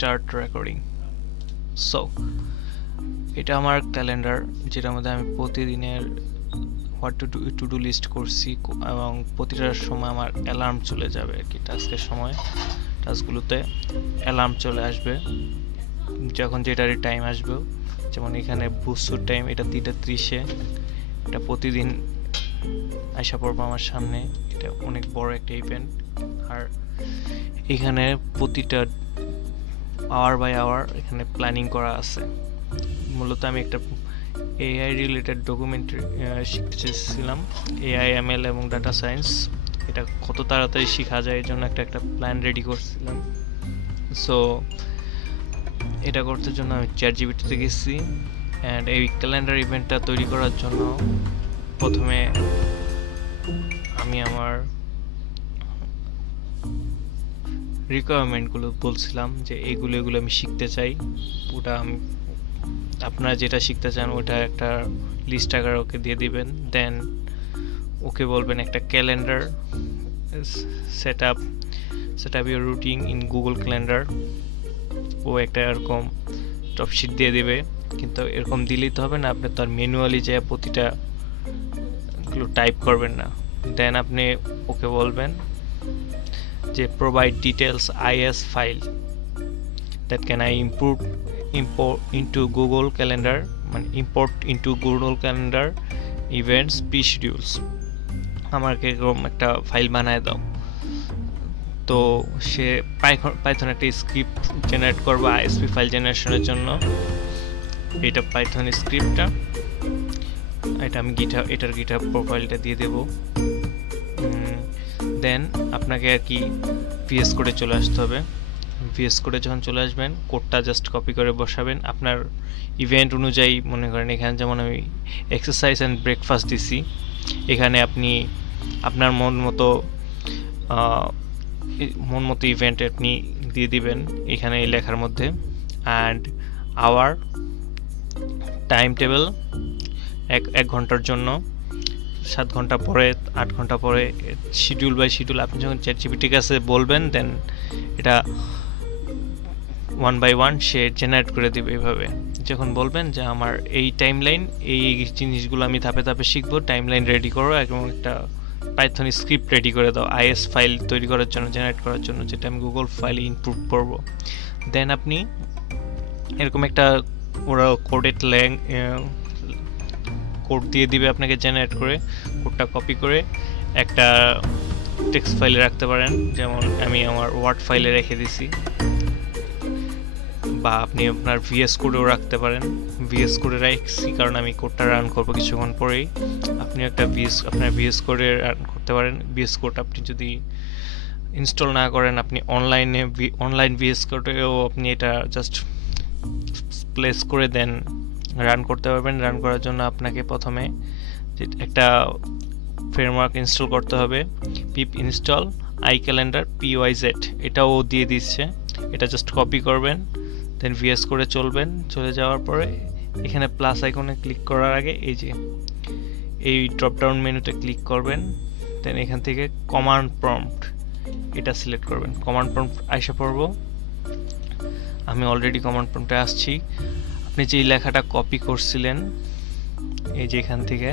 Start recording. So এটা আমার calendar, যেটার মধ্যে আমি প্রতিদিনের হোয়াট টু ডু লিস্ট করছি, এবং প্রতিটার সময় আমার অ্যালার্ম চলে যাবে আর কি। টাস্কের সময় টাস্কগুলোতে অ্যালার্ম চলে আসবে যখন যেটারই টাইম আসবে। যেমন এখানে বুস্টুর টাইম, এটা 3:30-এ, এটা প্রতিদিন আশা পড়বো আমার সামনে। এটা অনেক বড় একটা ইভেন্ট, আর এখানে প্রতিটা আওয়ার বাই আওয়ার এখানে প্ল্যানিং করা আছে। মূলত আমি একটা এআই রিলেটেড ডকুমেন্টারি শিখতে চেয়েছিলাম, এআই, এমএল এবং ডাটা সায়েন্স। এটা কত তাড়াতাড়ি শেখা যায় এই জন্য একটা প্ল্যান রেডি করছিলাম। সো এটা করতে জন্য আমি চ্যাটজিপিটিতে গেছি, অ্যান্ড এই ক্যালেন্ডার ইভেন্টটা তৈরি করার জন্য প্রথমে আমি আমার রিকোয়ারমেন্টগুলো বলছিলাম যে এগুলো আমি শিখতে চাই। ওটা আমি, আপনারা যেটা শিখতে চান ওটা একটা লিস্ট আকারে ওকে দিয়ে দিবেন। দেন ওকে বলবেন একটা calendar set up your routine in Google Calendar. ও একটা এরকম টপশিট দিয়ে দিবে, কিন্তু এরকম দিলেই তো হবে না, আপনি তো আর ম্যানুয়ালি যে প্রতিটা টাইপ করবেন না। দেন আপনি ওকে বলবেন যে provide details is file that can I import into Google Calendar, মানে import into Google Calendar events p-schedules। আমাকে এরকম একটা ফাইল বানায় দাও। তো সে পাইথন একটা স্ক্রিপ্ট জেনারেট করবে আইএসপি ফাইল জেনারেশনের জন্য। এটা পাইথন স্ক্রিপ্টটা, এটা আমি এটার গিটহাব প্রোফাইলটা দিয়ে দেব। দেন আপনাকে আর কি ভিএস কোডে চলে আসতে হবে। ভিএস কোডে যখন চলে আসবেন, কোডটা জাস্ট কপি করে বসাবেন আপনার ইভেন্ট অনুযায়ী। মনে করেন এখানে যেমন আমি এক্সারসাইজ অ্যান্ড ব্রেকফাস্ট দিছি, এখানে আপনি আপনার মন মতো ইভেন্ট আপনি দিয়ে দিবেন এখানে এই লেখার মধ্যে। অ্যান্ড আওয়ার টাইম টেবিল 1 ঘন্টার জন্য, 7 ঘন্টা পরে, 8 ঘন্টা পরে, শিডিউল বাই শিডিউল আপনি যখন চ্যাটজিপিটির কাছে বলবেন, দেন এটা 1 by 1 সে জেনারেট করে দিবে। এইভাবে যখন বলবেন যে আমার এই টাইমলাইন, এই জিনিসগুলো আমি ধাপে ধাপে শিখবো, টাইমলাইন রেডি করো এবং একটা পাইথন স্ক্রিপ্ট রেডি করে দাও আইএস ফাইল তৈরি করার জন্য, জেনারেট করার জন্য, যেটা আমি গুগল ফাইলে ইনপুট করবো। দেন আপনি এরকম একটা ওরা কোড দিয়ে দিবে আপনাকে জেনারেট করে। কোডটা কপি করে একটা টেক্সট ফাইলে রাখতে পারেন, যেমন আমি আমার ওয়ার্ড ফাইলে রেখে দিছি, বা আপনি আপনার ভিএস কোডেও রাখতে পারেন। ভিএস কোডে রাখছি কারণ আমি কোডটা রান করবো কিছুক্ষণ পরেই। আপনি একটা আপনার ভিএস কোডে রান করতে পারেন। ভিএস কোড আপনি যদি ইনস্টল না করেন, আপনি অনলাইন ভিএস কোডেও আপনি এটা জাস্ট প্লেস করে দেন রান করতে পারবেন। রান করার জন্য আপনাকে প্রথমে একটা ফ্রেমওয়ার্ক ইনস্টল করতে হবে, পিপ ইনস্টল আই ক্যালেন্ডার PYZ, এটাও দিয়ে দিচ্ছে। এটা জাস্ট কপি করবেন, দেন ভিএস করে চলে যাওয়ার পরে এখানে প্লাস আইকনে ক্লিক করার আগে এই ড্রপ ডাউন মেনুতে ক্লিক করবেন। দেন এখান থেকে কমান্ড প্রম্পট এটা সিলেক্ট করবেন। কমান্ড প্রম্পট আইসা পড়বো, আমি অলরেডি কমান্ড প্রম্পটে আসছি। আপনি যে লেখাটা কপি করছিলেন, এই যে এখান থেকে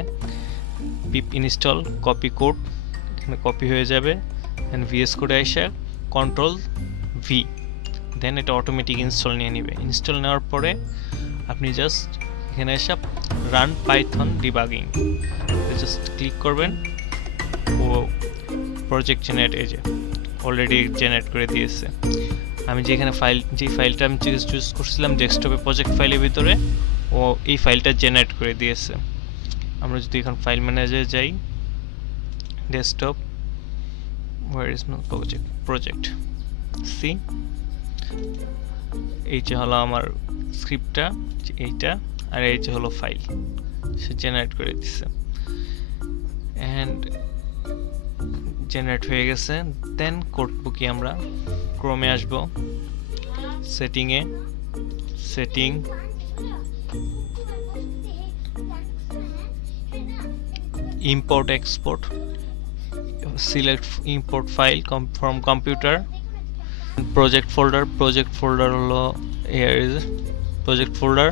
পিপ ইনস্টল কপি কোড, এখানে কপি হয়ে যাবে। দেন ভিএস কোডে আইসা Ctrl+V, দেন এটা অটোমেটিক ইনস্টল নিয়ে নেবে। ইনস্টল নেওয়ার পরে আপনি জাস্ট এখানে এসে run Python debugging just click করবেন। ও প্রজেক্ট জেনারেট, এই যে অলরেডি জেনারেট করে দিয়েছে। আমি যে ফাইলটা আমি চুজ করছিলাম ডেস্কটপে প্রজেক্ট ফাইলের ভিতরে, ও এই ফাইলটা জেনারেট করে দিয়েছে। আমরা যদি এখন ফাইল ম্যানেজারে যাই, desktop, where is my project see, এইটা হলো আমার স্ক্রিপ্টটা, এইটা, আর এই যে হলো ফাইল, সে জেনারেট করে দিচ্ছে। অ্যান্ড জেনারেট হয়ে গেছে। দেন করবো কি, আমরা ক্রোমে আসবো, setting, import export, select import file from computer, project folder হলো হিয়ার ইজ প্রজেক্ট ফোল্ডার।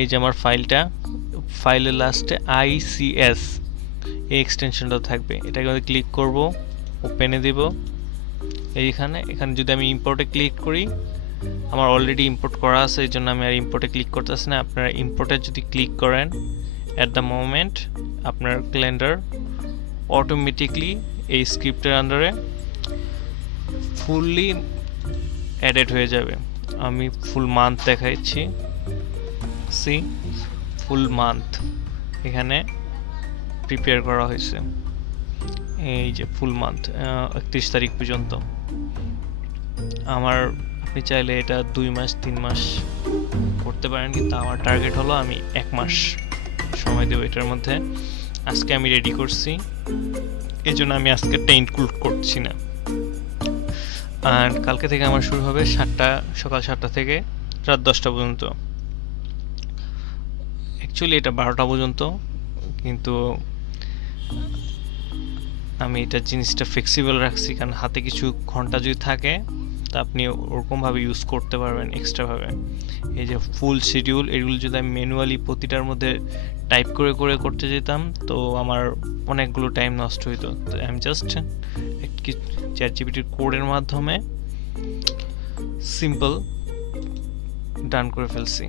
এই যে আমার ফাইলের লাস্টে ICS এই এক্সটেনশনটা থাকবে, এটাকে ক্লিক করব, ওপেনে দিব। এখানে যদি আমি ইম্পোর্টে ক্লিক করি, আমার অলরেডি ইম্পোর্ট করা আছে, এই জন্য আমি আর ইম্পোর্টে ক্লিক করতেছি না। আপনারা ইম্পোর্টে যদি ক্লিক করেন অ্যাট দ্য মোমেন্ট আপনার ক্যালেন্ডার অটোমেটিকলি এই স্ক্রিপ্টের আন্ডারে ফুললি অ্যাডেড হয়ে যাবে। আমি ফুল মান্থ দেখাচ্ছি, সি ফুল মান্থ এখানে প্রিপেয়ার করা হয়েছে। এই যে ফুল মান্থ 31 তারিখ পর্যন্ত। আপনি চাইলে এটা 2 মাস 3 মাস করতে পারেন, কিন্তু আমার টার্গেট হলো আমি 1 মাস সময় দেবো এটার মধ্যে। আজকে আমি রেডি করছি, এই জন্য আমি আজকেরটা ইনক্লুড করছি না। আর কালকে থেকে আমার শুরু হবে সকাল 7টা থেকে রাত 10টা পর্যন্ত। অ্যাকচুয়ালি এটা 12টা পর্যন্ত, কিন্তু আমি এটা জিনিসটা ফ্লেক্সিবল রাখছি, কারণ হাতে কিছু ঘন্টা যদি থাকে তা আপনি ওরকমভাবে ইউজ করতে পারবেন এক্সট্রাভাবে। এই যে ফুল শিডিউল, এগুলো যদি আমি ম্যানুয়ালি প্রতিটার মধ্যে টাইপ করে করে করতে যেতাম তো আমার অনেকগুলো টাইম নষ্ট হইতো। তো আমি জাস্ট চ্যাটজিপিটির কোডের মাধ্যমে সিম্পল ডান করে ফেলছি।